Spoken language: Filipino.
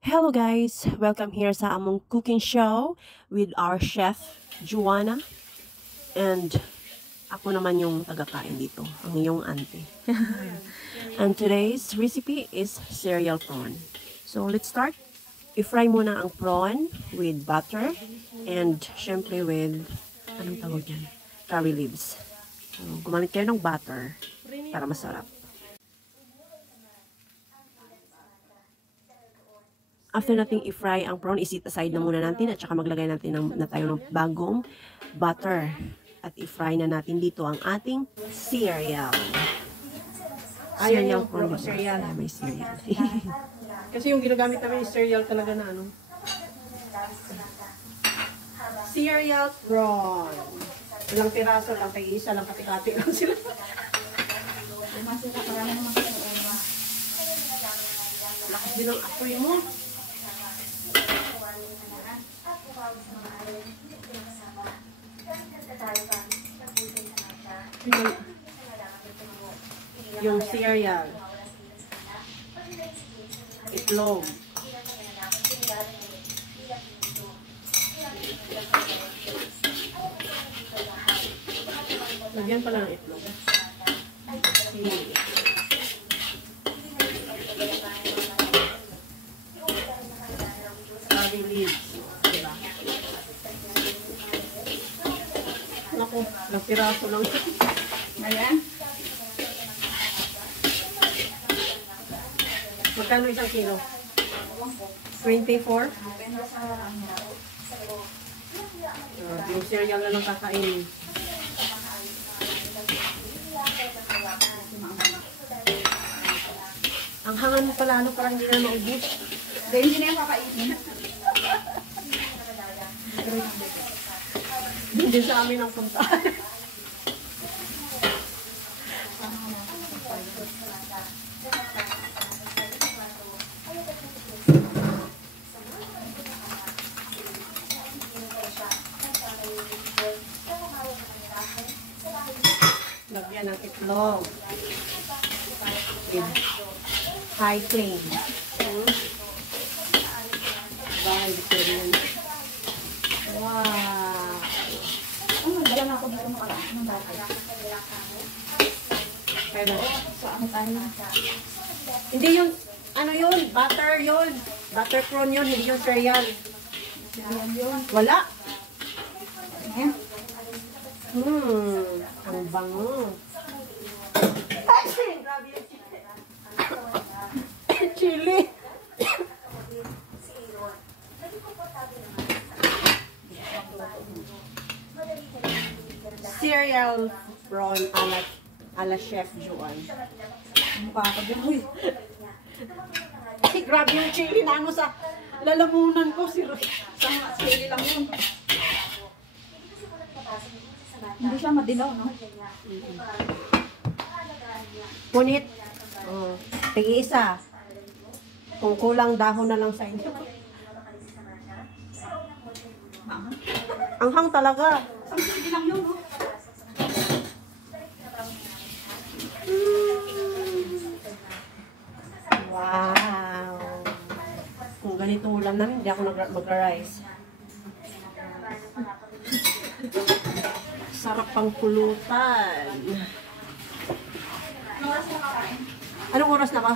Hello guys! Welcome here sa among cooking show with our chef, Joanna. And ako naman yung taga-kain dito, ang iyong auntie. And today's recipe is cereal prawn. So let's start. I-fry muna ang prawn with butter and syempre with, anong tawag yan? Curry leaves. So, gumamit kayo ng butter para masarap. After nating i-fry ang prawn, isit aside na muna natin at saka maglagay natin na tayo ng bagong butter. At i-fry na natin dito ang ating cereal. Cereal prawn. Cereal. May cereal. Kasi yung ginagamit namin yung cereal talaga na ano. Cereal prawn. Ilang piraso lang, kay isa lang, kati-kati lang sila. Lakas din ang apoy mo. Yung cereal. Itlog. Lagyan pala ng itlog. Curry leaves. Diba? Naku, ilang piraso lang. Ayan. Magkano isang kilo? 24? Yung cereal na lang kakainin. Ang hangan mo pala, ano, parang hindi na maubos. Hindi na yung kakainin. Hindi sa amin ang puntahan. Lagyan ng itlog. With high flame. Bye, Victorian. Wow! Diyan ako dito makalaki ng bakit. Pero, So, ano tayo? hindi yun, ano yun, butter yun. Butter prawn yun, hindi yung cereal. Ayan yun. Wala. Ayan. Ang bango. Grabe yung chili. Cereal prawn ala Chef Joan. Mukha ka din. Uy. Ay, grabe yung chili na ano sa lalamunan ko. Sa chili lang yun. Hindi siya madilaw, no? Punit. Oh, tig-isa. Kung kulang dahon na lang sa inyo. Ang hang talaga. Sa chili lang yun, no? Wow. Kung ganito ulam namin, hindi ako mag-rice. Sarap pang pulutan. Oras na kakain. Anong oras na ka?